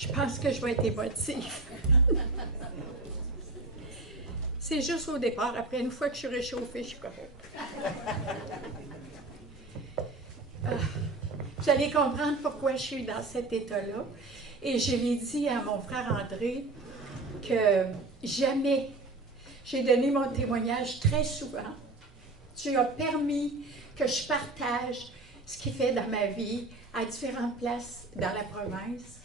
Je pense que je vais être émotive. C'est juste au départ. Après, une fois que je suis réchauffée, je suis correcte. Vous allez comprendre pourquoi je suis dans cet état-là. Et je l'ai dit à mon frère André que jamais, j'ai donné mon témoignage très souvent. Tu as permis que je partage ce qu'il fait dans ma vie à différentes places dans la province.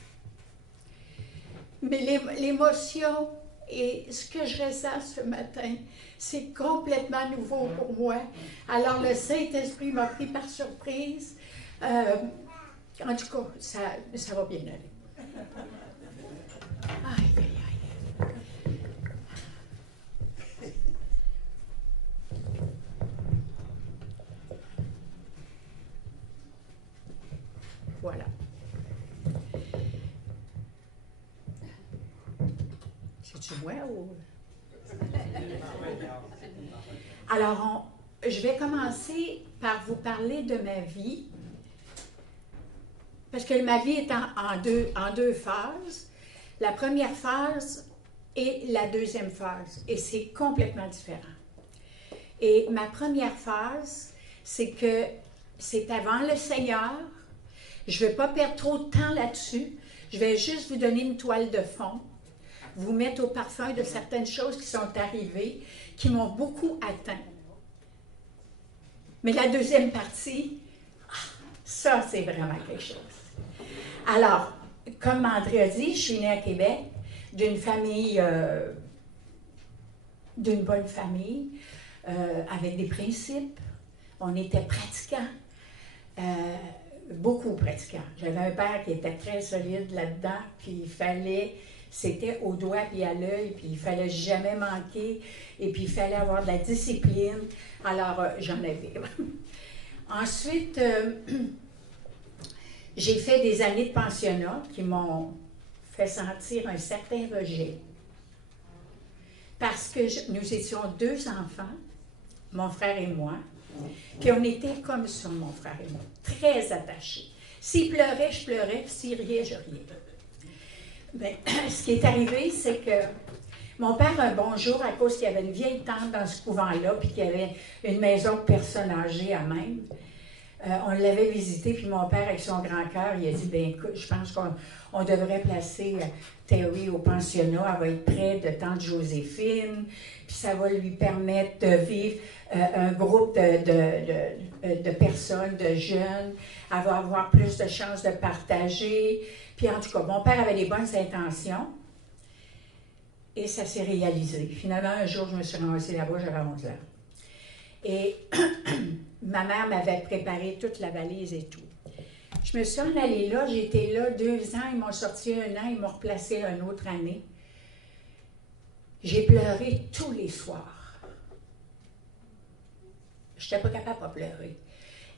Mais l'émotion et ce que je ressens ce matin, c'est complètement nouveau pour moi. Alors le Saint-Esprit m'a pris par surprise. En tout cas, ça va bien aller. Aïe, aïe, aïe. Voilà. C'est-tu moi ou... Alors, je vais commencer par vous parler de ma vie. Parce que ma vie est en deux phases. La première phase et la deuxième phase. Et c'est complètement différent. Et ma première phase, c'est que c'est avant le Seigneur. Je ne vais pas perdre trop de temps là-dessus. Je vais juste vous donner une toile de fond, vous mettre au parfum de certaines choses qui sont arrivées, qui m'ont beaucoup atteint. Mais la deuxième partie, ça, c'est vraiment quelque chose. Alors, comme André a dit, je suis née à Québec, d'une famille, d'une bonne famille, avec des principes. On était pratiquants, beaucoup pratiquants. J'avais un père qui était très solide là-dedans, puis il fallait, c'était au doigt puis à l'œil, puis il fallait jamais manquer, et puis il fallait avoir de la discipline. Alors, j'en avais. Ensuite, j'ai fait des années de pensionnat qui m'ont fait sentir un certain rejet. Parce que nous étions deux enfants, mon frère et moi, puis on était comme ça, mon frère et moi, très attachés. S'il pleurait, je pleurais, puis s'il riait, je riais. Bien, ce qui est arrivé, c'est que mon père, un bon jour, à cause qu'il y avait une vieille tante dans ce couvent-là, puis qu'il y avait une maison de personnes âgées à même, on l'avait visité, puis mon père, avec son grand cœur, il a dit, bien écoute, je pense qu'on devrait placer Terry au pensionnat, elle va être près de tante Joséphine, puis ça va lui permettre de vivre un groupe de personnes, de jeunes, elle va avoir plus de chances de partager, puis en tout cas, mon père avait des bonnes intentions, et ça s'est réalisé. Finalement, un jour, je me suis ramassée là-bas, j'avais 11 ans. Et ma mère m'avait préparé toute la valise et tout. Je me suis en allée là, j'étais là 2 ans, ils m'ont sorti 1 an, ils m'ont replacé une autre année. J'ai pleuré tous les soirs. Je n'étais pas capable de pleurer.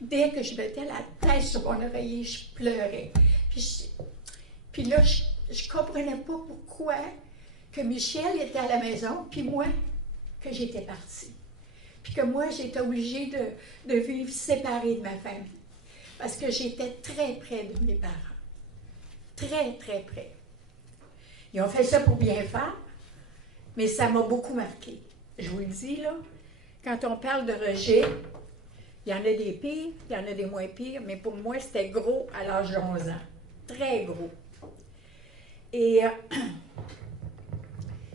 Dès que je mettais la tête sur mon oreiller, je pleurais. Puis là, je ne comprenais pas pourquoi que Michel était à la maison, puis moi, que j'étais partie. Puis que moi, j'étais obligée de vivre séparée de ma famille. Parce que j'étais très près de mes parents. Très, très près. Ils ont fait ça pour bien faire, mais ça m'a beaucoup marqué. Je vous le dis, là, quand on parle de rejet, il y en a des pires, il y en a des moins pires, mais pour moi, c'était gros à l'âge de 11 ans. Très gros. Et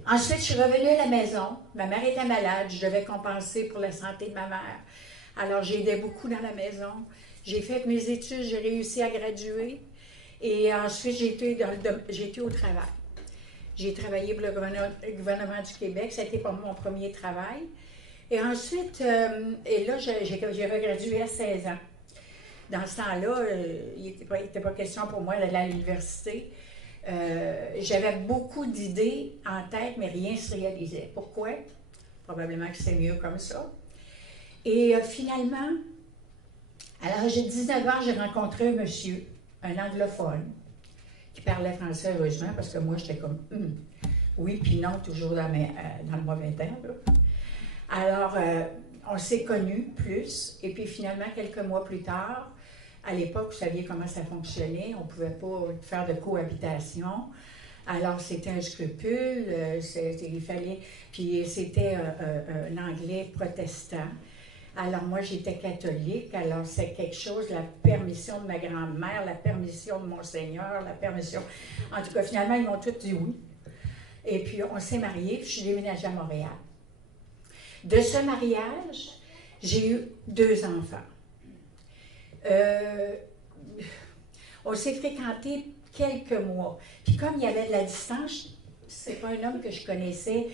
ensuite, je suis revenue à la maison. Ma mère était malade. Je devais compenser pour la santé de ma mère. Alors, j'aidais beaucoup dans la maison. J'ai fait mes études. J'ai réussi à graduer. Et ensuite, j'ai été au travail. J'ai travaillé pour le gouvernement du Québec. C'était pour mon premier travail. Et ensuite, j'ai regradué à 16 ans. Dans ce temps-là, il n'était pas question pour moi d'aller à l'université. J'avais beaucoup d'idées en tête, mais rien ne se réalisait. Pourquoi? Probablement que c'est mieux comme ça. Et finalement, à l'âge de 19 ans, j'ai rencontré un monsieur, un anglophone, qui parlait français, heureusement, parce que moi, j'étais comme oui, puis non, toujours dans le mauvais temps. Là. Alors, on s'est connus plus, et puis finalement, quelques mois plus tard, À l'époque, vous saviez comment ça fonctionnait. On ne pouvait pas faire de cohabitation. Alors, c'était un scrupule. Il fallait... Puis, c'était un anglais protestant. Alors, moi, j'étais catholique. Alors, c'est quelque chose, la permission de ma grand-mère, la permission de mon Seigneur, la permission... En tout cas, finalement, ils m'ont tous dit oui. Et puis, on s'est mariés, puis je suis déménagée à Montréal. De ce mariage, j'ai eu 2 enfants. On s'est fréquentés quelques mois. Puis comme il y avait de la distance, c'est pas un homme que je connaissais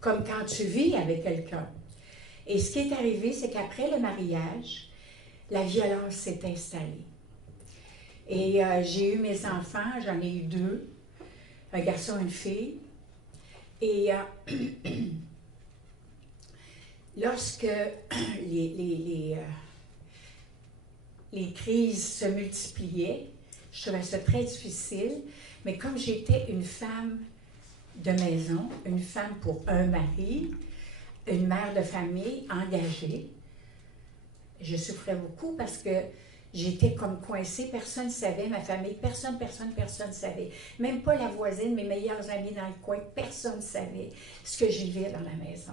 comme quand tu vis avec quelqu'un. Et ce qui est arrivé, c'est qu'après le mariage, la violence s'est installée. Et j'ai eu mes enfants, j'en ai eu 2, un garçon et une fille. Et lorsque les crises se multipliaient, je trouvais ça très difficile, mais comme j'étais une femme de maison, une femme pour un mari, une mère de famille engagée, je souffrais beaucoup parce que j'étais comme coincée, personne ne savait, ma famille, personne ne savait. Même pas la voisine, mes meilleurs amis dans le coin, personne ne savait ce que je vivais dans la maison.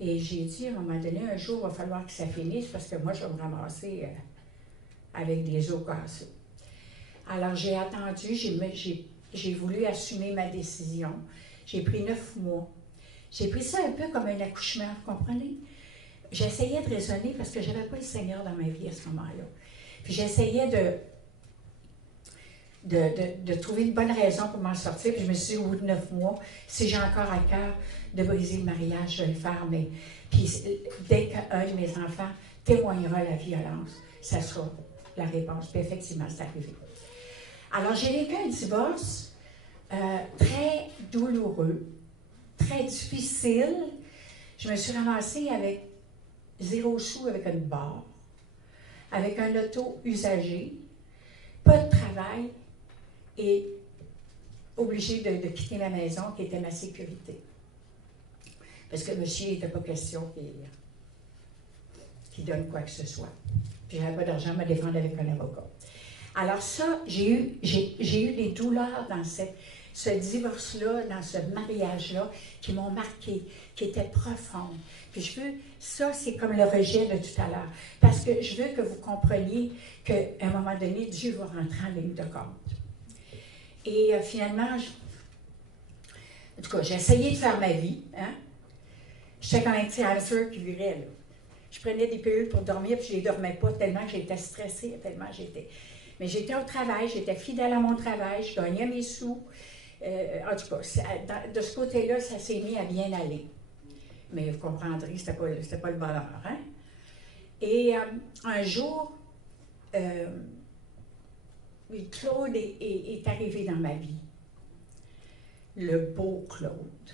Et j'ai dit, à un moment donné, un jour, il va falloir que ça finisse parce que moi, je vais me ramasser avec des os cassés. Alors, j'ai attendu, j'ai voulu assumer ma décision. J'ai pris 9 mois. J'ai pris ça un peu comme un accouchement, vous comprenez? J'essayais de raisonner parce que je n'avais pas le Seigneur dans ma vie à ce moment-là. Puis j'essayais de trouver une bonne raison pour m'en sortir. Puis je me suis dit, au bout de 9 mois, si j'ai encore à cœur de briser le mariage, je vais le faire. Mais puis dès qu'un de mes enfants témoignera la violence, ça sera la réponse. Puis effectivement, c'est arrivé. Alors j'ai vécu un divorce très douloureux, très difficile. Je me suis ramassée avec 0 sou avec une barre, avec un auto usagé, pas de travail et obligée de quitter la maison qui était ma sécurité. Parce que monsieur, il n'était pas question qu'il donne quoi que ce soit. Puis j'avais pas d'argent à me défendre avec un avocat. Alors ça, j'ai eu des douleurs dans ce divorce-là, dans ce mariage-là, qui m'ont marqué, qui étaient profondes. Puis je veux, ça c'est comme le rejet de tout à l'heure, parce que je veux que vous compreniez qu'à un moment donné, Dieu va rentrer en ligne de compte. Et finalement, en tout cas, j'ai essayé de faire ma vie. Hein? J'étais comme un petit hamster qui virait, là. Je prenais des pilules pour dormir, puis je ne les dormais pas tellement que j'étais stressée, tellement j'étais... Mais j'étais au travail, j'étais fidèle à mon travail, je gagnais mes sous. En tout cas, de ce côté-là, ça s'est mis à bien aller. Mais vous comprendrez, c'était pas le bonheur. Hein? Et un jour, Claude est arrivé dans ma vie. Le beau Claude.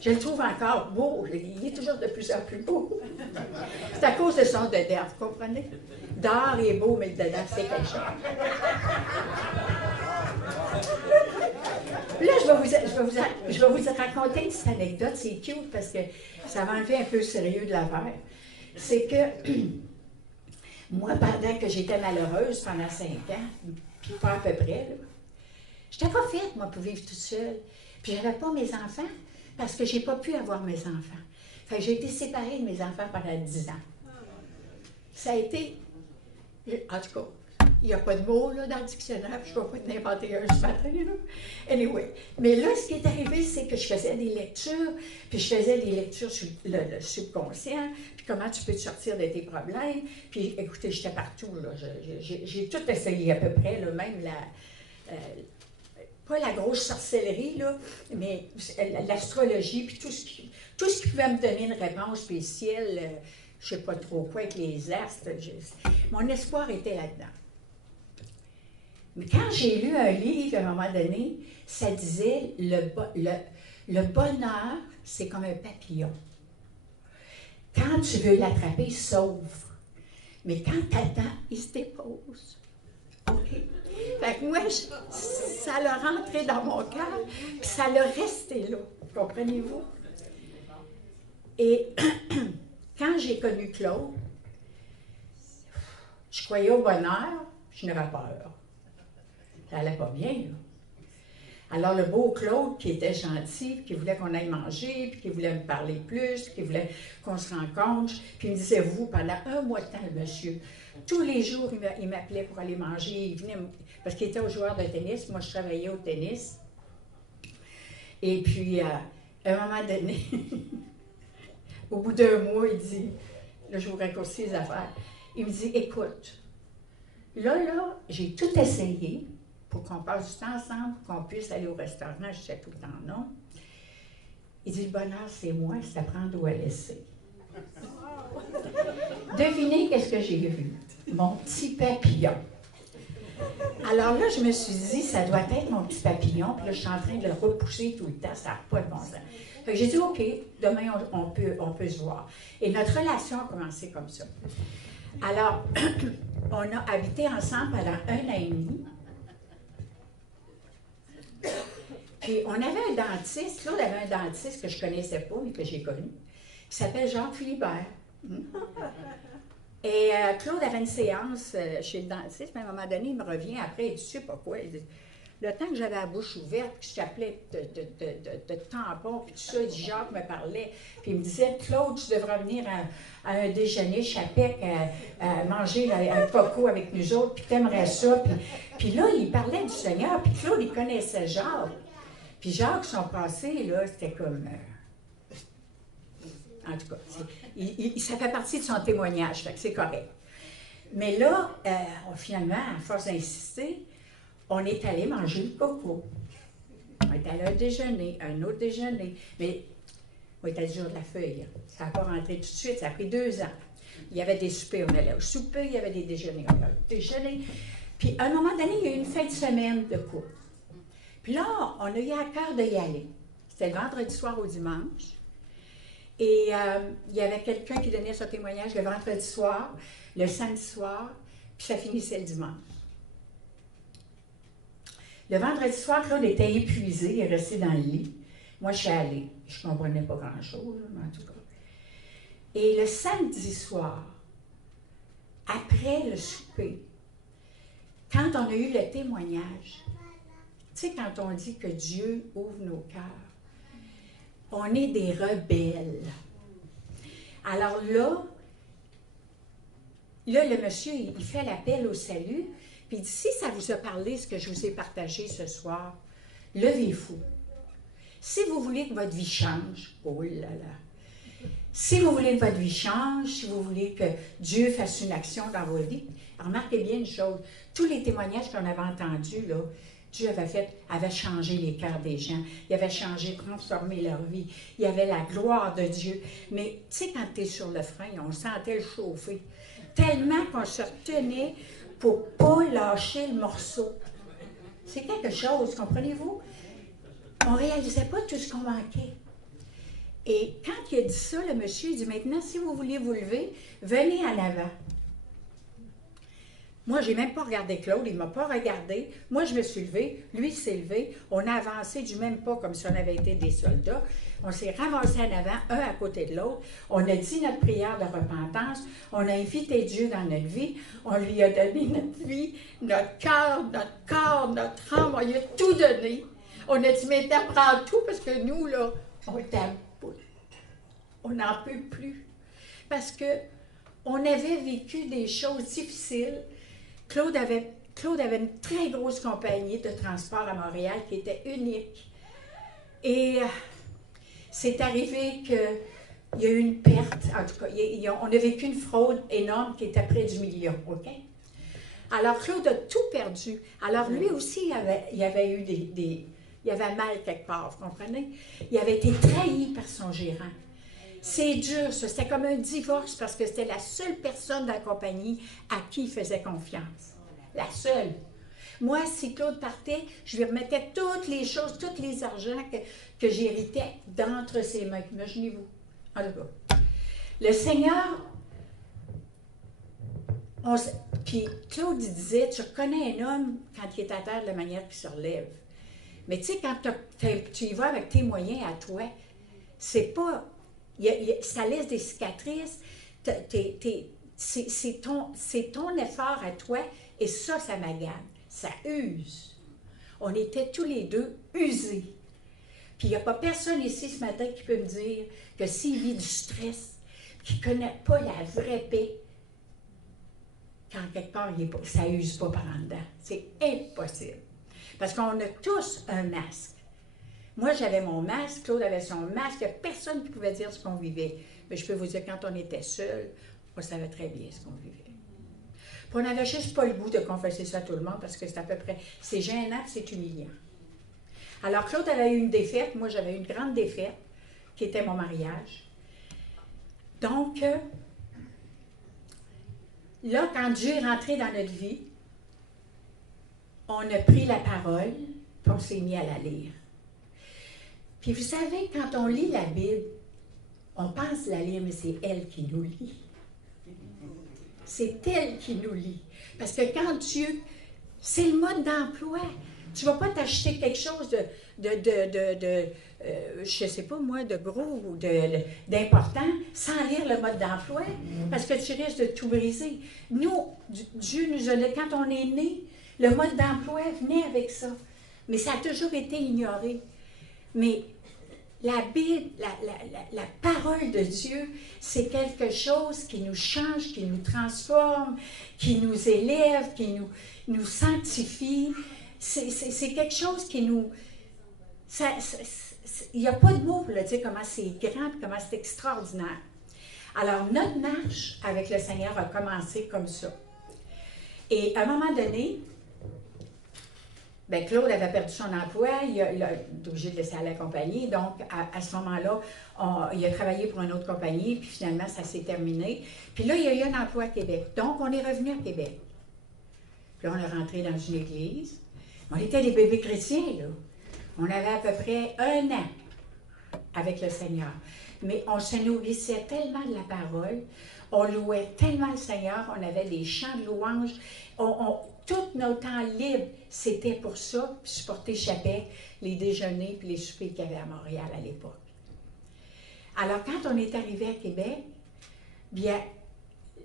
Je le trouve encore beau, il est toujours de plus en plus beau. C'est à cause de son dedans, vous comprenez? Dehors, il est beau, mais le dedans, c'est quelque chose. Là, je vais vous raconter une petite anecdote, c'est cute parce que ça va enlever un peu le sérieux de l'affaire. C'est que moi, pendant que j'étais malheureuse pendant 5 ans, puis pas à peu près, je n'étais pas faite, moi, pour vivre toute seule. Puis je n'avais pas mes enfants parce que je n'ai pas pu avoir mes enfants. Fait que j'ai été séparée de mes enfants pendant 10 ans. Ça a été... En tout cas, il n'y a pas de mots là, dans le dictionnaire, puis je ne vais pas te n'inventer un ce matin. Là. Anyway. Mais là, ce qui est arrivé, c'est que je faisais des lectures, puis je faisais des lectures sur le subconscient, puis comment tu peux te sortir de tes problèmes. Puis écoutez, j'étais partout. Là. J'ai tout essayé à peu près, là, même pas la grosse sorcellerie, là, mais l'astrologie, puis tout ce qui pouvait me donner une réponse spéciale, je ne sais pas trop quoi, avec les astres. Mon espoir était là-dedans. Mais quand j'ai lu un livre, à un moment donné, ça disait le bonheur, c'est comme un papillon. Quand tu veux l'attraper, il s'ouvre. Mais quand tu attends, il se dépose. OK? Fait que moi, ça l'a rentré dans mon cœur, puis ça l'a resté là. Comprenez-vous? Et quand j'ai connu Claude, Je croyais au bonheur, je n'avais peur. Ça allait pas bien, là. Alors, le beau Claude, qui était gentil, puis qui voulait qu'on aille manger, puis qui voulait me parler plus, puis qui voulait qu'on se rencontre, puis il me disait, vous, pendant un mois de temps, le monsieur, tous les jours, il m'appelait pour aller manger, il venait, parce qu'il était un joueur de tennis, moi, je travaillais au tennis. Et puis, à un moment donné, au bout d'un mois, il dit, là, je vous raccourcis les affaires, il me dit, écoute, là, j'ai tout essayé, pour qu'on passe du temps ensemble, qu'on puisse aller au restaurant, je disais tout le temps non. Il dit, le bonheur, c'est moi, c'est à prendre ou à laisser. Devinez qu'est-ce que j'ai vu? Mon petit papillon. Alors là, je me suis dit, ça doit être mon petit papillon, puis là, je suis en train de le repousser tout le temps, ça n'a pas de bon sens. Fait que j'ai dit, OK, demain, on peut se voir. Et notre relation a commencé comme ça. Alors, on a habité ensemble pendant 1 an et demi. Puis, on avait un dentiste, Claude avait un dentiste que je ne connaissais pas, mais que j'ai connu, qui s'appelle Jacques Philibert. Et Claude avait une séance chez le dentiste, mais à un moment donné, il me revient après, il dit, je sais pas quoi, il dit, le temps que j'avais la bouche ouverte, puis je t'appelais de tampon, puis tout ça, il dit, Jacques me parlait, puis il me disait, Claude, tu devrais venir à un déjeuner Chapec, manger un coco avec nous autres, puis t'aimerais ça. Puis là, il parlait du Seigneur, puis Claude, il connaissait Jacques. Puis Jacques, son passé, là, c'était comme... en tout cas, ça fait partie de son témoignage, fait que c'est correct. Mais là, finalement, à force d'insister, on est allé manger le coco. On est allé à un déjeuner, un autre déjeuner. Mais on est allé le jour de la feuille. Ça n'a pas rentré tout de suite, ça a pris 2 ans. Il y avait des soupers, on allait au souper, il y avait des déjeuners, on allait au déjeuner. Puis à un moment donné, il y a eu une fin de semaine de couple. Puis là, on a eu à cœur d'y aller. C'était le vendredi soir au dimanche. Et il y avait quelqu'un qui donnait son témoignage le vendredi soir, le samedi soir, puis ça finissait le dimanche. Le vendredi soir, Claude était épuisé, il est resté dans le lit. Moi, je suis allée. Je ne comprenais pas grand-chose, mais en tout cas. Et le samedi soir, après le souper, quand on a eu le témoignage, tu sais, quand on dit que Dieu ouvre nos cœurs, on est des rebelles. Alors là, le monsieur, il fait l'appel au salut, puis il dit, si ça vous a parlé, ce que je vous ai partagé ce soir, levez-vous. Si vous voulez que votre vie change, oh là là, si vous voulez que votre vie change, si vous voulez que Dieu fasse une action dans vos vies, remarquez bien une chose, tous les témoignages qu'on avait entendus, là, Dieu avait changé les cœurs des gens, il avait changé, transformé leur vie, il y avait la gloire de Dieu. Mais tu sais, quand tu es sur le frein, on sentait le chauffer, tellement qu'on se retenait pour ne pas lâcher le morceau. C'est quelque chose, comprenez-vous? On ne réalisait pas tout ce qu'on manquait. Et quand il a dit ça, le monsieur, il dit, maintenant, si vous voulez vous lever, venez en avant. Moi, je n'ai même pas regardé Claude, il ne m'a pas regardé. Moi, je me suis levée, lui s'est levé. On a avancé du même pas comme si on avait été des soldats. On s'est ramassés en avant, un à côté de l'autre. On a dit notre prière de repentance. On a invité Dieu dans notre vie. On lui a donné notre vie, notre cœur, notre corps, notre âme. On lui a tout donné. On a dit, maintenant, prends tout parce que nous, là, on est à bout. On n'en peut plus. Parce qu'on avait vécu des choses difficiles. Claude avait une très grosse compagnie de transport à Montréal qui était unique. Et c'est arrivé qu'il y a eu une perte, en tout cas, on a vécu une fraude énorme qui était près du million, OK? Alors, Claude a tout perdu. Alors, lui aussi, il avait eu il avait mal quelque part, vous comprenez? Il avait été trahi par son gérant. C'est dur, ça. C'était comme un divorce parce que c'était la seule personne dans la compagnie à qui il faisait confiance. La seule. Moi, si Claude partait, je lui remettais toutes les choses, tous les argents que j'héritais d'entre ses mains. Imaginez-vous. En tout cas. Le Seigneur, puis Claude disait, tu reconnais un homme quand il est à terre de la manière qu'il se relève. Mais tu sais, quand tu y vas avec tes moyens à toi, c'est pas... ça laisse des cicatrices. c'est ton effort à toi, et ça m'agane. Ça use. On était tous les deux usés. Puis il n'y a pas personne ici ce matin qui peut me dire que s'il vit du stress, qu'il ne connaît pas la vraie paix, quand quelque part, ça n'use pas par en dedans. C'est impossible. Parce qu'on a tous un masque. Moi, j'avais mon masque, Claude avait son masque, il n'y a personne qui pouvait dire ce qu'on vivait. Mais je peux vous dire, quand on était seul, on savait très bien ce qu'on vivait. Puis on n'avait juste pas le goût de confesser ça à tout le monde parce que c'est à peu près, c'est gênant, c'est humiliant. Alors Claude avait eu une défaite, moi j'avais eu une grande défaite, qui était mon mariage. Donc, là, quand Dieu est rentré dans notre vie, on a pris la parole, puis on s'est mis à la lire. Puis vous savez, quand on lit la Bible, on pense la lire, mais c'est elle qui nous lit. C'est elle qui nous lit. Parce que quand Dieu, c'est le mode d'emploi. Tu ne vas pas t'acheter quelque chose je ne sais pas moi, de gros ou d'important sans lire le mode d'emploi, parce que tu risques de tout briser. Nous, Dieu nous a, quand on est né, le mode d'emploi venait avec ça. Mais ça a toujours été ignoré. Mais la Bible, la parole de Dieu, c'est quelque chose qui nous change, qui nous transforme, qui nous élève, qui nous sanctifie. C'est quelque chose qui nous... Il n'y a pas de mots pour le dire comment c'est grand et comment c'est extraordinaire. Alors, notre marche avec le Seigneur a commencé comme ça. Et à un moment donné, bien, Claude avait perdu son emploi, il a été obligé de laisser aller la compagnie. Donc, à ce moment-là, il a travaillé pour une autre compagnie, puis finalement, ça s'est terminé. Puis là, il y a eu un emploi à Québec. Donc, on est revenu à Québec. Puis là, on est rentré dans une église. On était des bébés chrétiens, là. On avait à peu près 1 an avec le Seigneur. Mais on se nourrissait tellement de la parole, on louait tellement le Seigneur, on avait des chants de louange. Tout notre temps libre, c'était pour ça, puis supporter Chapet, les déjeuners puis les soupers qu'il y avait à Montréal à l'époque. Alors, quand on est arrivé à Québec, bien,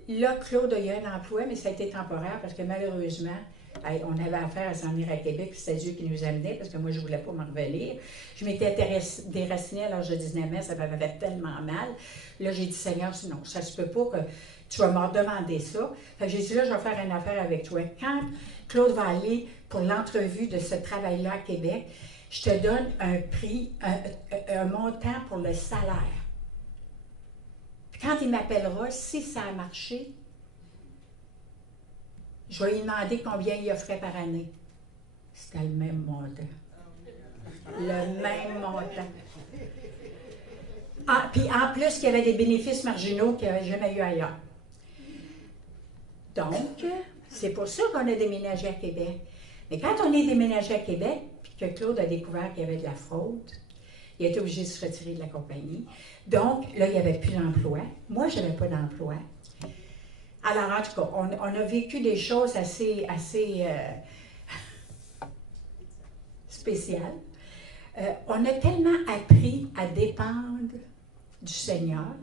là, Claude a eu un emploi, mais ça a été temporaire parce que malheureusement, on avait affaire à s'en venir à Québec, puis c'était Dieu qui nous amenait, parce que moi, je ne voulais pas m'en revenir. Je m'étais déracinée à l'âge de 19 ans, ça m'avait fait tellement mal. Là, j'ai dit, Seigneur, non, ça se peut pas que tu vas me demander ça. Fait que j'ai dit, là, je vais faire une affaire avec toi. Quand Claude va aller pour l'entrevue de ce travail-là à Québec, je te donne un prix, un montant pour le salaire. Puis quand il m'appellera, si ça a marché, je vais lui demander combien il offrait par année. C'était le même montant. Le même montant. Ah, puis en plus, il y avait des bénéfices marginaux qu'il n'y avait jamais eu ailleurs. Donc, c'est pour ça qu'on a déménagé à Québec. Mais quand on est déménagé à Québec, puis que Claude a découvert qu'il y avait de la fraude, il a été obligé de se retirer de la compagnie. Donc, là, il n'y avait plus d'emploi. Moi, je n'avais pas d'emploi. Alors, en tout cas, on a vécu des choses assez spéciales. On a tellement appris à dépendre du Seigneur,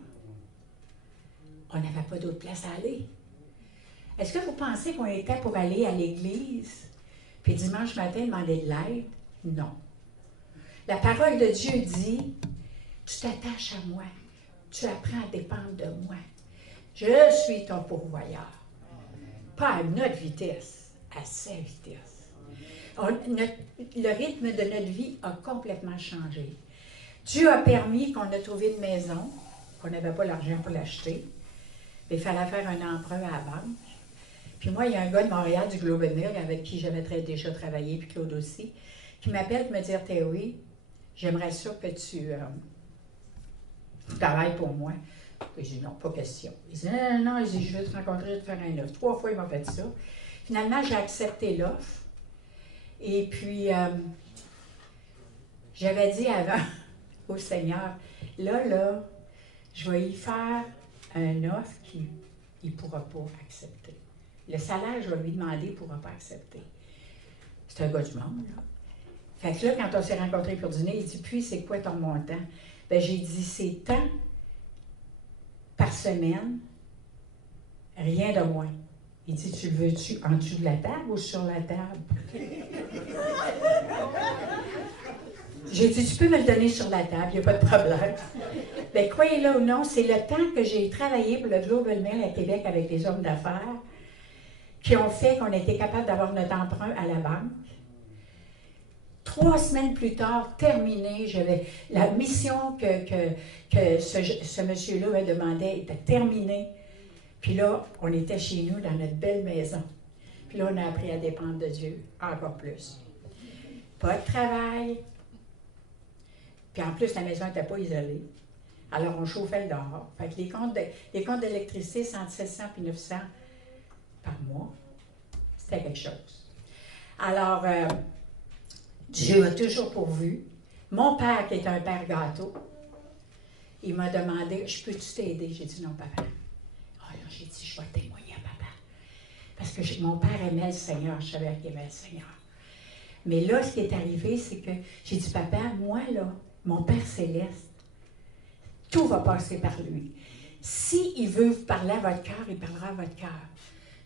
on n'avait pas d'autre place à aller. Est-ce que vous pensez qu'on était pour aller à l'église, puis dimanche matin demander de l'aide? Non. La parole de Dieu dit, tu t'attaches à moi, tu apprends à dépendre de moi. Je suis ton pourvoyeur. Pas à notre vitesse, à sa vitesse. Le rythme de notre vie a complètement changé. Dieu a permis qu'on ait trouvé une maison, qu'on n'avait pas l'argent pour l'acheter. Il fallait faire un emprunt à la banque. Puis moi, il y a un gars de Montréal, du Globe and Mail, avec qui j'avais déjà travaillé, puis Claude aussi, qui m'appelle pour me dire, Théorie, j'aimerais ça que tu travailles pour moi. J'ai dit, non, pas question. Il dit, non, il dit, je vais te rencontrer, je vais te faire un offre. 3 fois, il m'a fait ça. Finalement, j'ai accepté l'offre. Et puis, j'avais dit avant au Seigneur, là, je vais y faire un offre qu'il ne pourra pas accepter. Le salaire, je vais lui demander, il ne pourra pas accepter. C'est un gars du monde, là. Fait que là, quand on s'est rencontrés pour dîner, il dit, puis, c'est quoi ton montant? Bien, j'ai dit, c'est tant par semaine, Rien de moins. Il dit, tu le veux-tu en dessous de la table ou sur la table? J'ai dit, tu peux me le donner sur la table, il n'y a pas de problème. Bien, croyez-le ou non, c'est le temps que j'ai travaillé pour le Global Mail à Québec avec les hommes d'affaires qui ont fait qu'on était capable d'avoir notre emprunt à la banque. 3 semaines plus tard, terminé, j'avais la mission que ce monsieur-là me demandait était terminée. Puis là, on était chez nous dans notre belle maison. Puis là, on a appris à dépendre de Dieu encore plus. Pas de travail. Puis en plus, la maison n'était pas isolée. Alors, on chauffait le dehors. Fait que les comptes d'électricité, c'est entre 700 et 900 par mois. C'était quelque chose. Alors, Dieu a toujours pourvu. Mon père, qui est un père gâteau, il m'a demandé, je peux-tu t'aider? J'ai dit non, papa. Alors, j'ai dit, je vais témoigner à papa. Parce que mon père aimait le Seigneur, je savais qu'il aimait le Seigneur. Mais là, ce qui est arrivé, c'est que j'ai dit, papa, moi, là, mon Père céleste, tout va passer par lui. S'il veut vous parler à votre cœur, il parlera à votre cœur.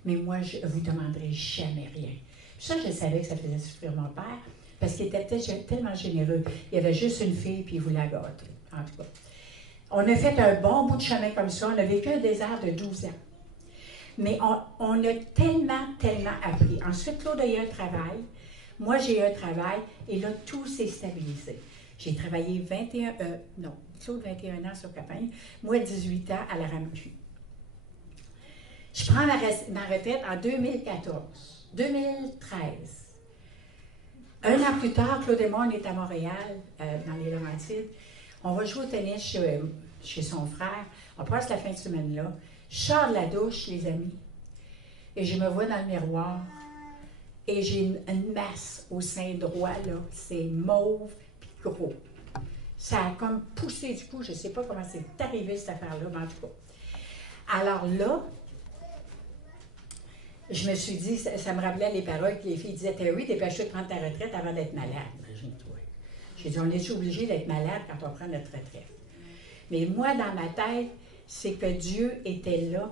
Mais moi, je ne vous demanderai jamais rien. Puis ça, je savais que ça faisait souffrir mon père, parce qu'il était tellement généreux. Il y avait juste une fille, puis il voulait la gâter, en tout cas. On a fait un bon bout de chemin comme ça. On a vécu un désert de 12 ans. Mais on a tellement appris. Ensuite, Claude a eu un travail. Moi, j'ai eu un travail, et là, tout s'est stabilisé. J'ai travaillé Claude 21 ans sur Campagne, moi 18 ans à la RAMQ. Je prends ma retraite en 2013. Un an plus tard, Claude et moi, on est à Montréal, dans les Laurentides. On va jouer au tennis chez son frère. On passe la fin de semaine là. Je sors de la douche, les amis, et je me vois dans le miroir. Et j'ai une masse au sein droit, là. C'est mauve puis gros. Ça a comme poussé du coup. Je ne sais pas comment c'est arrivé, cette affaire-là, mais en tout cas. Alors là, je me suis dit, ça me rappelait les paroles que les filles disaient, oui, dépêche-toi de prendre ta retraite avant d'être malade. Imagine-toi. J'ai dit, on est obligé d'être malade quand on prend notre retraite. Mais moi, dans ma tête, c'est que Dieu était là.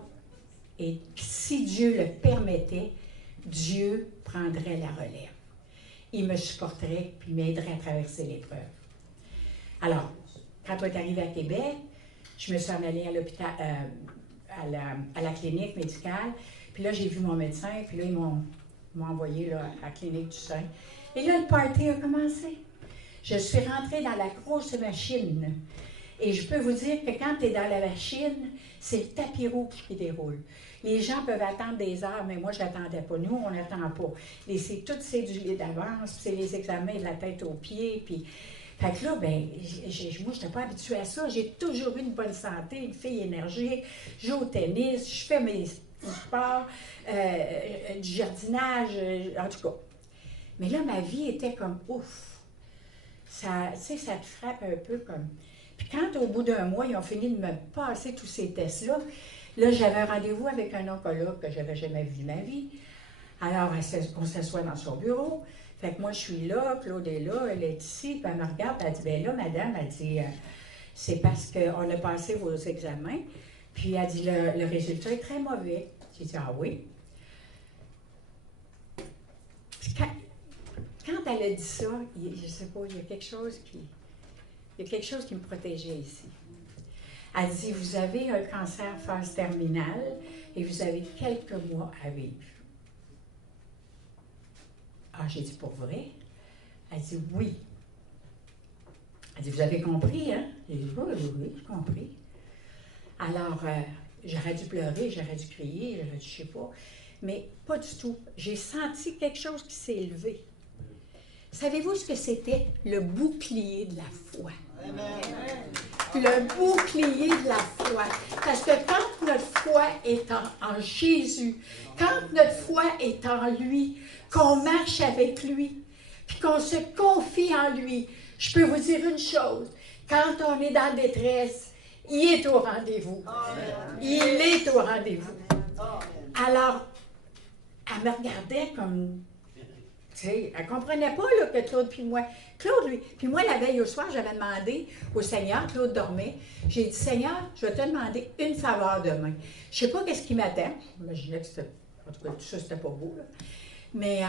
Et si Dieu le permettait, Dieu prendrait la relève. Il me supporterait puis m'aiderait à traverser l'épreuve. Alors, quand on est arrivé à Québec, je me suis en allée à l'hôpital, à la clinique médicale. Puis là, j'ai vu mon médecin, puis là, ils m'ont envoyé là, à la clinique du sein. Et là, le party a commencé. Je suis rentrée dans la grosse machine. Et je peux vous dire que quand tu es dans la machine, c'est le tapis rouge qui déroule. Les gens peuvent attendre des heures, mais moi, je n'attendais pas. Nous, on n'attend pas. Et c'est tout cédulé d'avance, puis c'est les examens de la tête aux pieds, puis... Fait que là, ben, moi, je n'étais pas habituée à ça. J'ai toujours eu une bonne santé, une fille énergique. Je joue au tennis, je fais mes sports, du jardinage, en tout cas. Mais là, ma vie était comme ouf. Ça, tu sais, ça te frappe un peu comme... Puis quand, au bout d'un mois, ils ont fini de me passer tous ces tests-là, là, j'avais un rendez-vous avec un oncologue que je n'avais jamais vu de ma vie. Alors, on s'assoit dans son bureau. Fait que moi, je suis là, Claude est là, elle est ici, puis elle me regarde, elle dit, bien là, madame, elle dit, c'est parce qu'on a passé vos examens, puis elle dit, le résultat est très mauvais. J'ai dit, ah oui? Puis quand elle a dit ça, je ne sais pas, il y a quelque chose qui me protégeait ici. Elle dit, vous avez un cancer phase terminale et vous avez quelques mois à vivre. Ah, j'ai dit, pour vrai? Elle dit, oui. Elle dit, vous avez compris, hein? J'ai dit, oui, j'ai compris. Alors, j'aurais dû pleurer, j'aurais dû crier, j'aurais dû, je sais pas. Mais pas du tout. J'ai senti quelque chose qui s'est élevé. Savez-vous ce que c'était? Le bouclier de la foi. Le bouclier de la foi. Parce que quand notre foi est en Jésus, quand notre foi est en lui, qu'on marche avec lui, puis qu'on se confie en lui, je peux vous dire une chose, quand on est dans la détresse, il est au rendez-vous. Il est au rendez-vous. Alors, elle me regardait comme Tu sais, elle ne comprenait pas là, que Claude puis moi. Claude, lui, puis moi, la veille au soir, j'avais demandé au Seigneur, Claude dormait, j'ai dit, Seigneur, je vais te demander une faveur demain. Je ne sais pas qu'est-ce qui m'attend. J'imaginais que c'était, en tout cas, tout ça, c'était pas beau. Là. Mais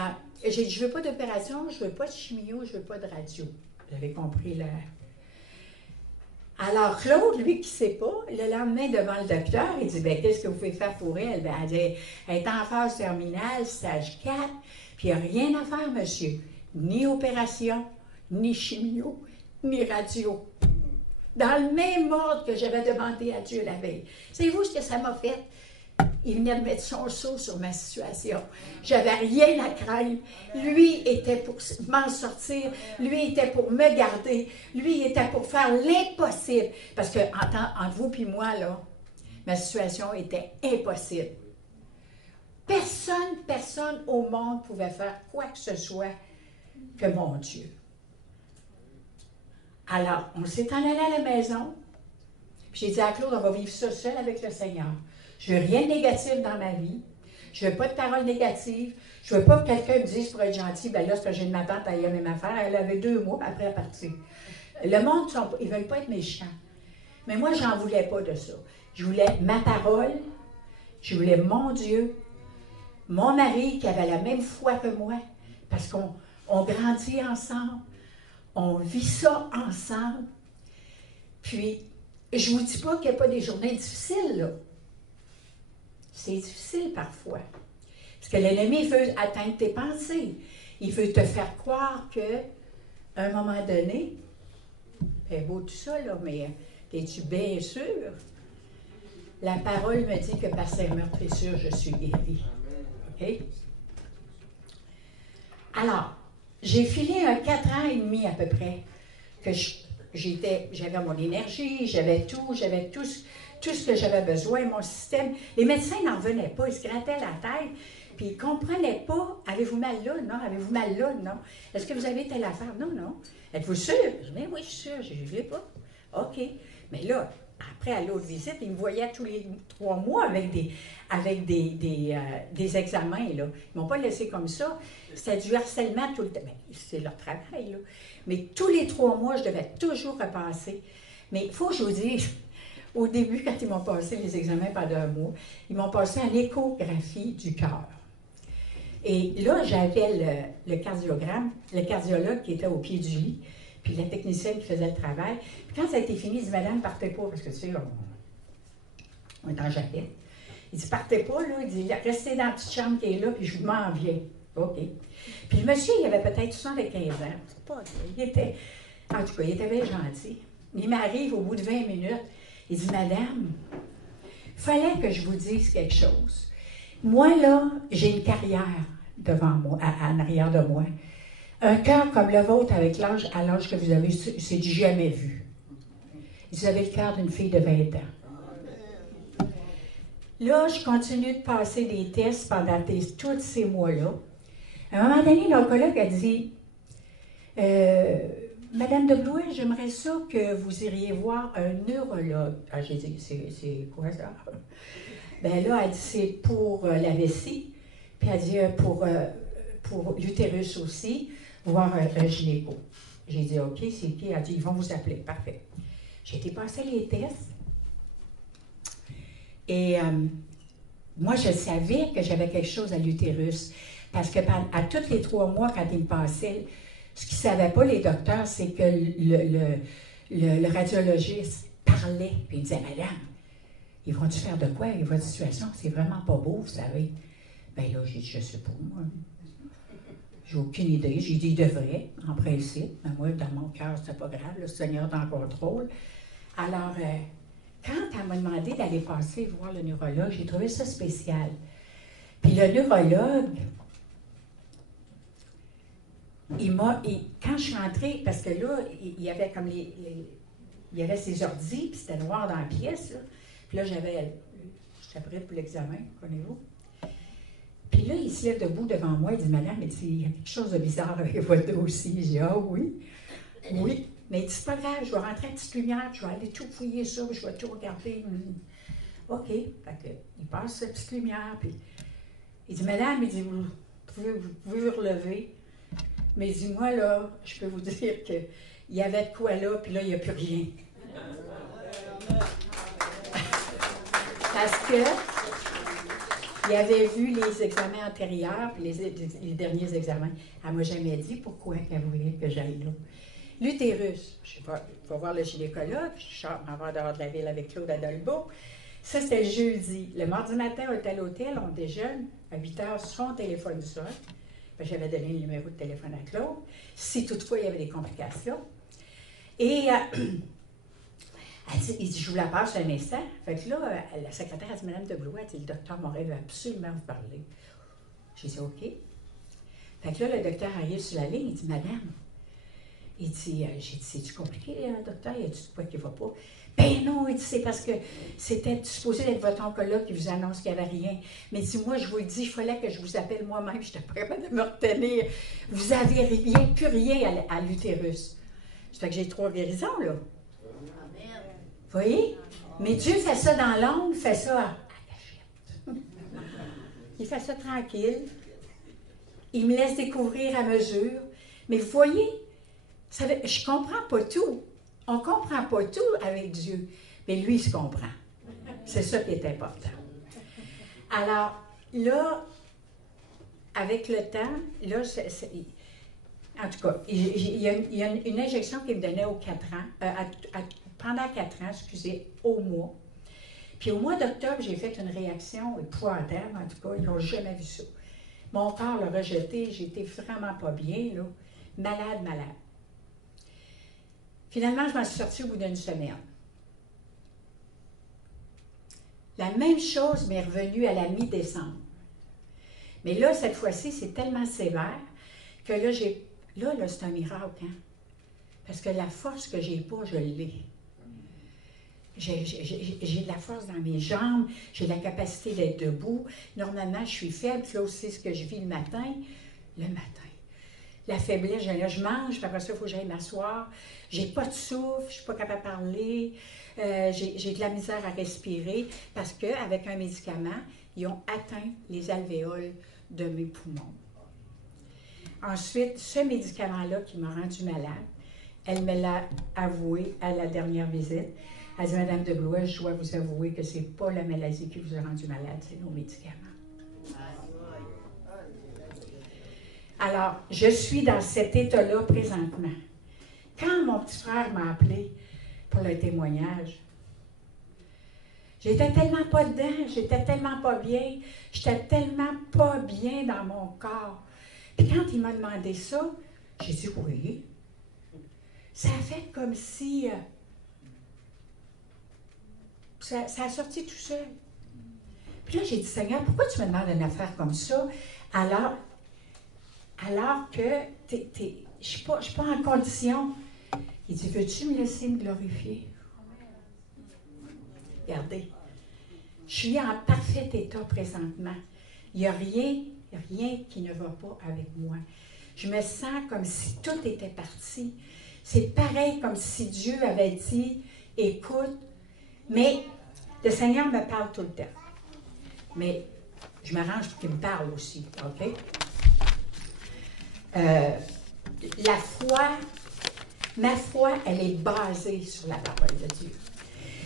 j'ai dit, je ne veux pas d'opération, je ne veux pas de chimio, je ne veux pas de radio. Vous avez compris là. Alors, Claude, lui, qui ne sait pas, le lendemain, devant le docteur, il dit, bien, qu'est-ce que vous pouvez faire pour elle? Bien, elle dit, elle est en phase terminale, stage 4, puis il n'y a rien à faire, monsieur. Ni opération, ni chimio, ni radio. Dans le même ordre que j'avais demandé à Dieu la veille. Savez-vous ce que ça m'a fait? Il venait de mettre son sceau sur ma situation. J'avais rien à craindre. Lui était pour m'en sortir. Lui était pour me garder. Lui était pour faire l'impossible. Parce que entre vous et moi, là, ma situation était impossible. Personne au monde pouvait faire quoi que ce soit que mon Dieu. Alors, on s'est en allé à la maison. Puis j'ai dit à Claude, on va vivre ça seul avec le Seigneur. Je ne veux rien de négatif dans ma vie. Je ne veux pas de paroles négatives. Je ne veux pas que quelqu'un me dise pour être gentil, ben là, c'est parce que j'ai ma tante, elle aimait ma affaire. Elle avait 2 mois, après elle partit. Le monde, ils ne veulent pas être méchants. Mais moi, je n'en voulais pas de ça. Je voulais ma parole. Je voulais mon Dieu. Mon mari qui avait la même foi que moi. Parce qu'on grandit ensemble. On vit ça ensemble. Puis, je ne vous dis pas qu'il n'y a pas des journées difficiles, là. C'est difficile parfois. Parce que l'ennemi veut atteindre tes pensées. Il veut te faire croire qu'à un moment donné, c'est beau tout ça, là, mais es-tu bien sûr? La parole me dit que par ses meurtrissures, je suis guérie. OK? Alors, j'ai filé un 4 ans et demi à peu près que j'avais mon énergie, j'avais tout ce que j'avais besoin, mon système. Les médecins n'en revenaient pas, ils se grattaient la tête, puis ils ne comprenaient pas. Avez-vous mal là? Non. Avez-vous mal là? Non. Est-ce que vous avez telle affaire? Non. Êtes-vous sûr? Je dis, oui, je suis sûre, je ne l'ai pas. OK. Mais là, après, à l'autre visite, ils me voyaient tous les 3 mois avec des examens. Là. Ils ne m'ont pas laissé comme ça. C'était du harcèlement tout le temps. Ben, c'est leur travail. Là. Mais tous les 3 mois, je devais toujours repasser. Mais il faut que je vous dise, au début, quand ils m'ont passé les examens pendant 1 mois, ils m'ont passé une échographie du cœur. Et là, j'avais le cardiogramme, le cardiologue qui était au pied du lit, puis la technicienne qui faisait le travail. Puis quand ça a été fini, il dit, Madame, partez pas, parce que tu sais, on est en jaquette. Il dit, partez pas, là. Il dit, restez dans la petite chambre qui est là, puis je vous m'en viens. OK. Puis le monsieur, il avait peut-être 75 ans. C'est pas, en tout cas, il était bien gentil. Il m'arrive au bout de 20 minutes. Il dit, Madame, il fallait que je vous dise quelque chose. Moi, là, j'ai une carrière devant moi, en arrière de moi. Un cœur comme le vôtre, avec à l'âge que vous avez, c'est du jamais vu. Vous avez le cœur d'une fille de 20 ans. Là, je continue de passer des tests pendant tous ces mois-là. À un moment donné, l'oncologue a dit, Madame de Blouet, j'aimerais ça que vous iriez voir un neurologue. Ah, j'ai dit, c'est quoi ça? Ben là, elle dit, c'est pour la vessie, puis elle dit, pour l'utérus aussi, voir un gynéco. J'ai dit, OK, c'est qui? Elle dit, ils vont vous appeler. Parfait. J'ai été passer les tests. Et moi, je savais que j'avais quelque chose à l'utérus. Parce que à tous les 3 mois, quand ils me passaient, ce qu'ils ne savaient pas, les docteurs, c'est que le radiologiste parlait. Puis il disait, Madame, ils vont-tu faire de quoi avec votre situation? C'est vraiment pas beau, vous savez. Bien là, j'ai dit, je ne sais pas, moi. J'ai aucune idée. J'ai dit, il devrait, en principe. Mais moi, dans mon cœur, c'était pas grave. Le Seigneur est en contrôle. Alors, quand elle m'a demandé d'aller passer voir le neurologue, j'ai trouvé ça spécial. Puis le neurologue, quand je suis entrée, parce que là, il y avait comme il y avait ses ordis, puis c'était noir dans la pièce. Là. Puis là, j'étais prête pour l'examen, connaissez-vous? Puis là, il se lève debout devant moi, il dit, Madame, il y a quelque chose de bizarre avec votre dossier. J'ai dit, ah oui, oui. Mais il dit, c'est pas grave, je vais rentrer à une petite lumière, je vais aller tout fouiller ça, je vais tout regarder. OK. Fait que, il passe cette petite lumière, puis il dit, Madame, il dit, vous pouvez vous relever. Mais dis-moi, là, je peux vous dire qu'il y avait de quoi là, puis là, il n'y a plus rien. Parce que il avait vu les examens antérieurs, puis les derniers examens. Elle ne m'a jamais dit pourquoi qu'elle voulait que j'aille là. L'utérus, je sais pas, il faut voir le gynécologue, je sors en dehors de la ville avec Claude Adolbo. Ça, c'était le jeudi. Le mardi matin, on est à l'hôtel, on déjeune. À 8 heures, son téléphone sonne. J'avais donné le numéro de téléphone à Claude, si toutefois il y avait des complications. Et il dit, je vous la passe un instant. Fait que là, la secrétaire a dit, Madame de Blois, le docteur Moret veut absolument vous parler. J'ai dit, OK. Fait que là, le docteur arrive sur la ligne, il dit, Madame, il dit, j'ai dit, c'est-tu compliqué, docteur? Il a dit, quoi qu'il ne va pas? Ben non, il dit, c'est parce que c'était supposé être votre oncologue qui vous annonce qu'il n'y avait rien. Mais il dit, moi, je vous le dis, il fallait que je vous appelle moi-même, je n'étais pas capable de me retenir. Vous n'avez rien, plus rien à l'utérus. Ça fait que j'ai 3 guérisons, là. Vous voyez? Mais Dieu fait ça dans l'ombre, il fait ça à cachette. Il fait ça tranquille. Il me laisse découvrir à mesure. Mais vous voyez, je ne comprends pas tout. On ne comprend pas tout avec Dieu, mais lui, il se comprend. C'est ça qui est important. Alors, là, avec le temps, là, en tout cas, il y a une injection qu'il me donnait aux 4 ans, pendant 4 ans, excusez, au mois. Puis au mois d'octobre, j'ai fait une réaction épouvantable, en tout cas, ils n'ont jamais vu ça. Mon corps l'a rejeté, j'étais vraiment pas bien, là, malade. Finalement, je m'en suis sortie au bout d'une semaine. La même chose m'est revenue à la mi-décembre. Mais là, cette fois-ci, c'est tellement sévère que là, c'est un miracle, hein? Parce que la force que j'ai pas, je l'ai. J'ai de la force dans mes jambes, j'ai la capacité d'être debout. Normalement, je suis faible, là aussi, ce que je vis le matin. La faiblesse, je mange, puis après ça, il faut que j'aille m'asseoir. J'ai pas de souffle, je suis pas capable de parler. J'ai de la misère à respirer parce qu'avec un médicament, ils ont atteint les alvéoles de mes poumons. Ensuite, ce médicament-là qui m'a rendu malade, elle me l'a avoué à la dernière visite. Elle dit, Madame de Blois, je dois vous avouer que ce n'est pas la maladie qui vous a rendu malade, c'est nos médicaments. Alors, je suis dans cet état-là présentement. Quand mon petit frère m'a appelé pour le témoignage, j'étais tellement pas dedans, j'étais tellement pas bien, j'étais tellement pas bien dans mon corps. Puis quand il m'a demandé ça, j'ai dit oui. Ça a fait comme si... ça a sorti tout seul. Puis là, j'ai dit, Seigneur, pourquoi tu me demandes une affaire comme ça alors que je ne suis pas en condition? Il dit, veux-tu me laisser me glorifier? Regardez, je suis en parfait état présentement. Il n'y a rien qui ne va pas avec moi. Je me sens comme si tout était parti. C'est pareil comme si Dieu avait dit, écoute, mais le Seigneur me parle tout le temps. Mais je m'arrange pour qu'il me parle aussi, OK? Ma foi, elle est basée sur la parole de Dieu.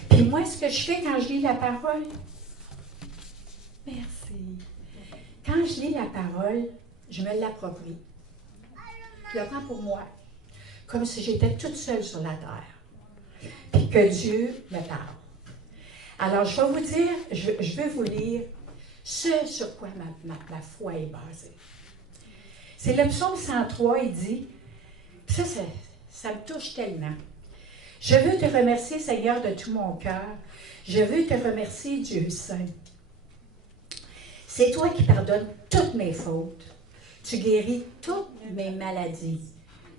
Puis moi, ce que je fais quand je lis la parole, merci. Quand je lis la parole, je me l'approprie. Je la prends pour moi, comme si j'étais toute seule sur la terre, puis que Dieu me parle. Alors, je vais vous dire, je vais vous lire ce sur quoi ma foi est basée. C'est le psaume 103, il dit, ça me touche tellement. Je veux te remercier, Seigneur, de tout mon cœur. Je veux te remercier, Dieu Saint. C'est toi qui pardonnes toutes mes fautes. Tu guéris toutes mes maladies.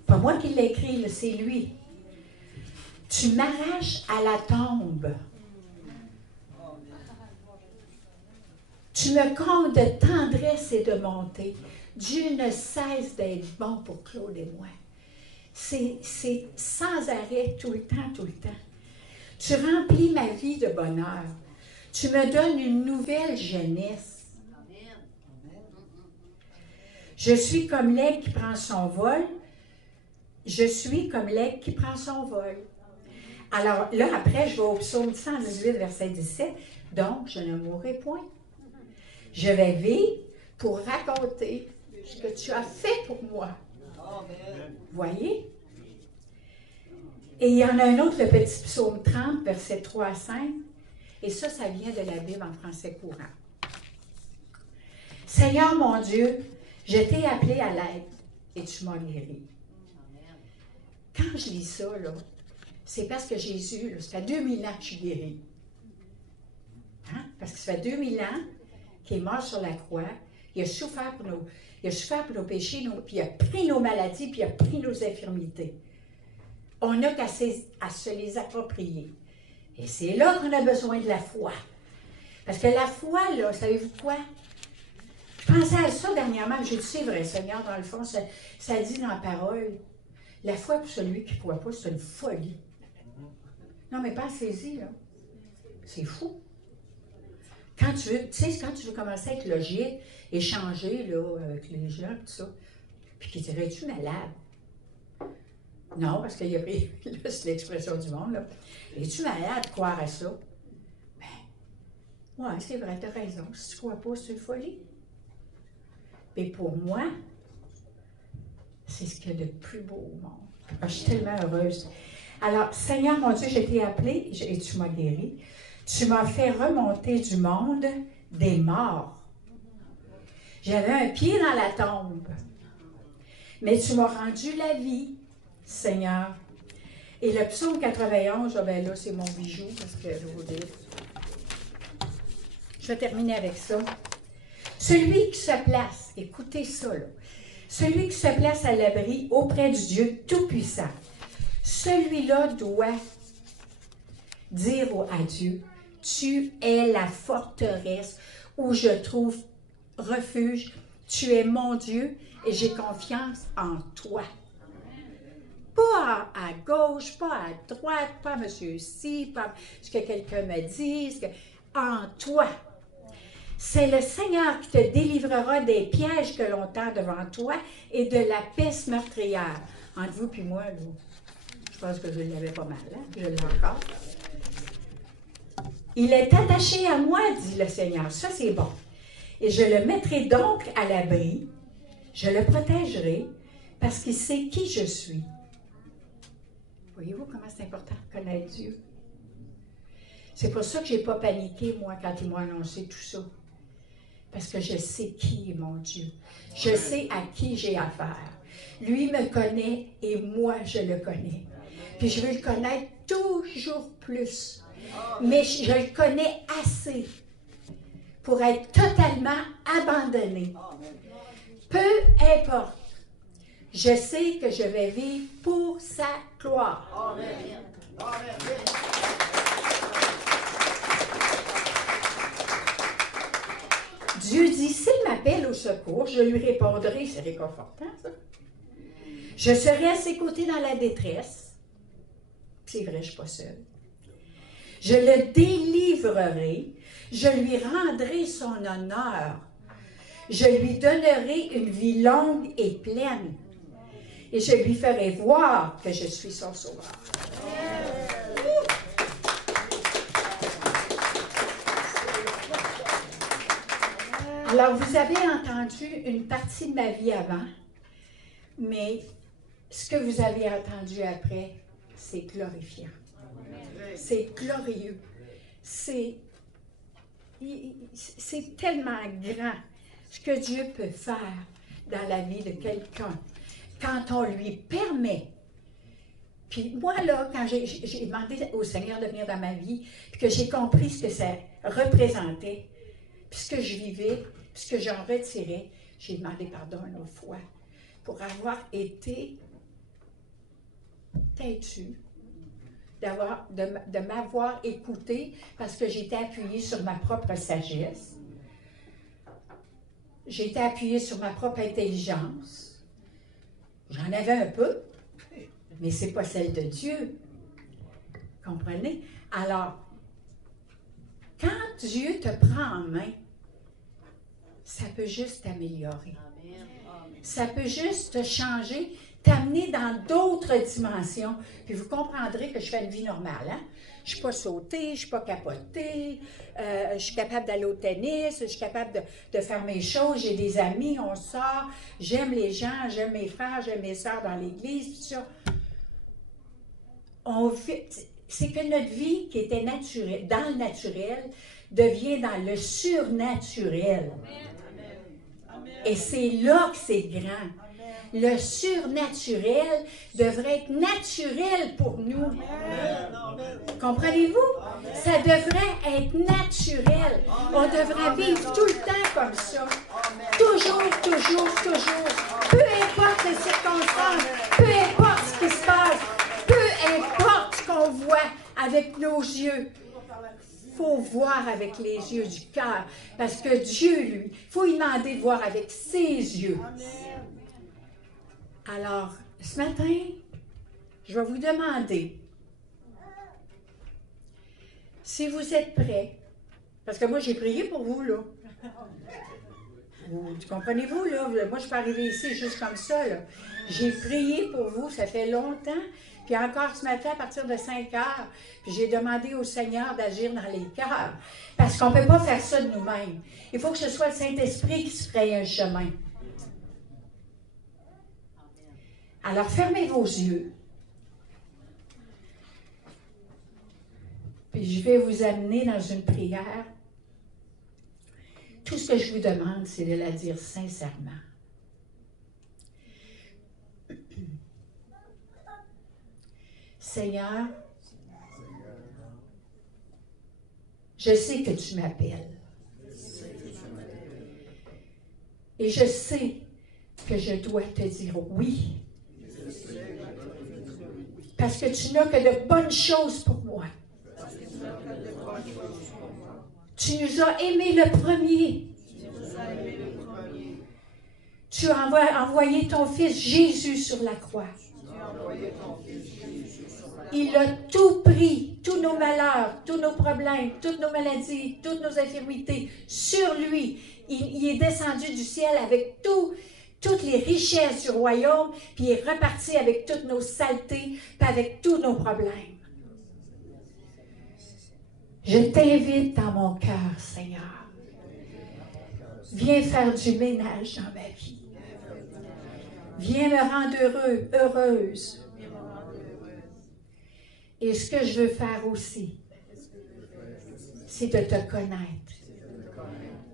Pas moi qui l'ai écrit, c'est lui. Tu m'arraches à la tombe. Tu me combles de tendresse et de bonté. Dieu ne cesse d'être bon pour Claude et moi. C'est sans arrêt, tout le temps. Tu remplis ma vie de bonheur. Tu me donnes une nouvelle jeunesse. Je suis comme l'aigle qui prend son vol. Je suis comme l'aigle qui prend son vol. Alors là, après, je vais au psaume 118, verset 17. Donc, je ne mourrai point. Je vais vivre pour raconter ce que tu as fait pour moi. Voyez? Et il y en a un autre, le petit psaume 30, versets 3 à 5. Et ça vient de la Bible en français courant. Seigneur mon Dieu, je t'ai appelé à l'aide et tu m'as guéri. Quand je lis ça, là, c'est parce que Jésus, là, ça fait 2000 ans que je suis guérie. Hein? Parce que ça fait 2000 ans qu'il est mort sur la croix. Il a souffert pour nos péchés, puis il a pris nos maladies, puis il a pris nos infirmités. On n'a qu'à se les approprier. Et c'est là qu'on a besoin de la foi. Parce que la foi, là, savez-vous quoi? Je pensais à ça dernièrement, j'ai dit, c'est vrai, Seigneur, dans le fond, ça dit dans la parole, la foi pour celui qui ne croit pas, c'est une folie. Non, mais pensez-y, là. C'est fou. Quand tu veux commencer à être logique, échanger, là, avec les gens, tout ça, puis qui dirait, es-tu malade? Non, parce qu'il y a pris, là, c'est l'expression du monde, là. Es-tu malade de croire à ça? Ben, ouais, c'est vrai, t'as raison. Si tu ne crois pas, c'est une folie. Mais pour moi, c'est ce qu'il y a de plus beau au monde. Je suis tellement heureuse. Alors, Seigneur mon Dieu, je t'ai appelé et tu m'as guéri. Tu m'as fait remonter du monde des morts. J'avais un pied dans la tombe. Mais tu m'as rendu la vie, Seigneur. Et le psaume 91, ben là, c'est mon bijou, parce que je vais vous dire. Je vais terminer avec ça. Celui qui se place, écoutez ça, là. Celui qui se place à l'abri auprès du Dieu Tout-Puissant, celui-là doit dire à Dieu, tu es la forteresse où je trouve refuge. Tu es mon Dieu et j'ai confiance en toi. Pas à gauche, pas à droite, pas monsieur ci, pas ce que quelqu'un me dit, en toi. C'est le Seigneur qui te délivrera des pièges que l'on tend devant toi et de la peste meurtrière. Entre vous et moi, là, je pense que je l'avais pas mal, hein? Je l'ai encore. Il est attaché à moi, dit le Seigneur. Ça, c'est bon. Et je le mettrai donc à l'abri. Je le protégerai parce qu'il sait qui je suis. Voyez-vous comment c'est important de connaître Dieu? C'est pour ça que je n'ai pas paniqué, moi, quand il m'a annoncé tout ça. Parce que je sais qui est mon Dieu. Je sais à qui j'ai affaire. Lui me connaît et moi, je le connais. Puis je veux le connaître toujours plus. Mais je le connais assez pour être totalement abandonné. Peu importe. Je sais que je vais vivre pour sa gloire. Amen. Dieu dit, s'il m'appelle au secours, je lui répondrai, c'est réconfortant ça. Je serai à ses côtés dans la détresse. C'est vrai, je ne suis pas seule. Je le délivrerai, je lui rendrai son honneur. Je lui donnerai une vie longue et pleine. Et je lui ferai voir que je suis son sauveur. Alors, vous avez entendu une partie de ma vie avant, mais ce que vous avez entendu après, c'est glorifiant. C'est glorieux. C'est tellement grand ce que Dieu peut faire dans la vie de quelqu'un quand on lui permet. Puis moi, là, quand j'ai demandé au Seigneur de venir dans ma vie, puis que j'ai compris ce que ça représentait, puis ce que je vivais, puis ce que j'en retirais, j'ai demandé pardon une autre fois pour avoir été têtue, de m'avoir écouté parce que j'étais appuyée sur ma propre sagesse. J'étais appuyée sur ma propre intelligence. J'en avais un peu, mais ce n'est pas celle de Dieu. Comprenez? Alors, quand Dieu te prend en main, ça peut juste t'améliorer. ça peut juste te changer, t'amener dans d'autres dimensions. Puis vous comprendrez que je fais une vie normale. Hein? Je ne suis pas sautée, je ne suis pas capotée, je suis capable d'aller au tennis, je suis capable de faire mes choses, j'ai des amis, on sort, j'aime les gens, j'aime mes frères, j'aime mes sœurs dans l'église, puis ça. C'est que notre vie qui était naturelle, dans le naturel, devient dans le surnaturel. Et c'est là que c'est grand. Le surnaturel devrait être naturel pour nous. Comprenez-vous? Ça devrait être naturel. On devrait vivre tout le temps comme ça. Toujours, toujours, toujours. Peu importe les circonstances, peu importe ce qui se passe, peu importe ce qu'on voit avec nos yeux. Il faut voir avec les yeux du cœur. Parce que Dieu, lui, il faut lui demander de voir avec ses yeux. Alors, ce matin, je vais vous demander si vous êtes prêts, parce que moi, j'ai prié pour vous, là. Comprenez-vous, là? Moi, je suis pas arrivée ici juste comme ça, là. J'ai prié pour vous, ça fait longtemps. Puis encore ce matin, à partir de 5 heures, puis j'ai demandé au Seigneur d'agir dans les cœurs. Parce qu'on ne peut pas faire ça de nous-mêmes. Il faut que ce soit le Saint-Esprit qui se fraye un chemin. Alors, fermez vos yeux. Puis je vais vous amener dans une prière. Tout ce que je vous demande, c'est de la dire sincèrement. Seigneur, je sais que tu m'appelles. Et je sais que je dois te dire oui. Parce que tu n'as que de bonnes choses pour moi. Tu nous as aimés le premier. Tu as envoyé ton Fils Jésus sur la croix. Il a tout pris, tous nos malheurs, tous nos problèmes, toutes nos maladies, toutes nos infirmités sur lui. Il est descendu du ciel avec toutes les richesses du royaume, puis il est reparti avec toutes nos saletés, puis avec tous nos problèmes. Je t'invite dans mon cœur, Seigneur. Viens faire du ménage dans ma vie. Viens me rendre heureux, heureuse. Et ce que je veux faire aussi, c'est de te connaître.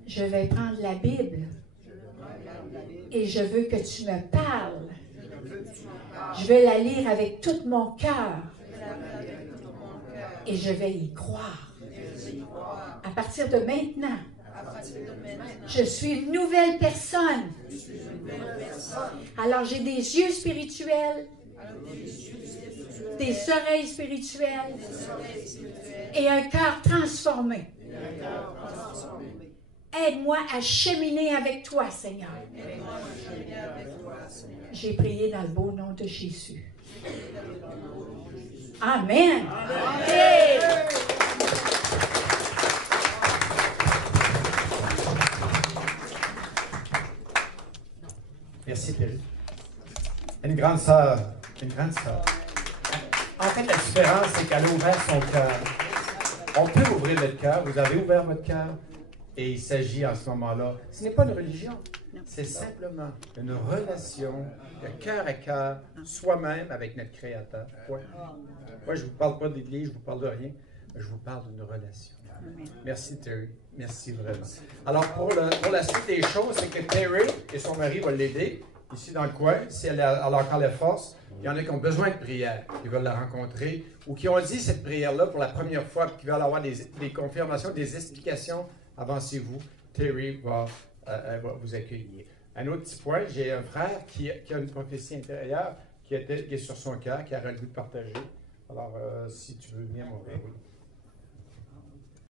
Je vais prendre la Bible et je veux que tu me parles. Je vais la lire avec tout mon cœur et je vais y croire. À partir de maintenant, je suis une nouvelle personne. Alors j'ai des yeux spirituels, des oreilles spirituelles et un cœur transformé. Aide-moi à cheminer avec toi, Seigneur. J'ai prié dans le beau nom de Jésus. Amen. Hey. Merci, Perry. Une grande sœur. Une grande sœur. En fait, la différence, c'est qu'elle a ouvert son cœur. On peut ouvrir votre cœur. Vous avez ouvert votre cœur. Et il s'agit en ce moment-là, ce n'est pas une religion. C'est simplement une relation de cœur à cœur, soi-même avec notre Créateur. Ouais. Moi, je ne vous parle pas de l'Église, je ne vous parle de rien. Mais je vous parle d'une relation. Merci, Terry. Merci vraiment. Alors, pour la suite des choses, c'est que Terry et son mari vont l'aider ici dans le coin. Si elle a encore la force, il y en a qui ont besoin de prière, qui veulent la rencontrer, ou qui ont dit cette prière-là pour la première fois, puis qui veulent avoir des confirmations, des explications. Avancez-vous. Terry va vous accueillir. Un autre petit point, j'ai un frère qui a une prophétie intérieure qui est sur son cœur, qui a le goût de partager. Alors, si tu veux venir, mon frère.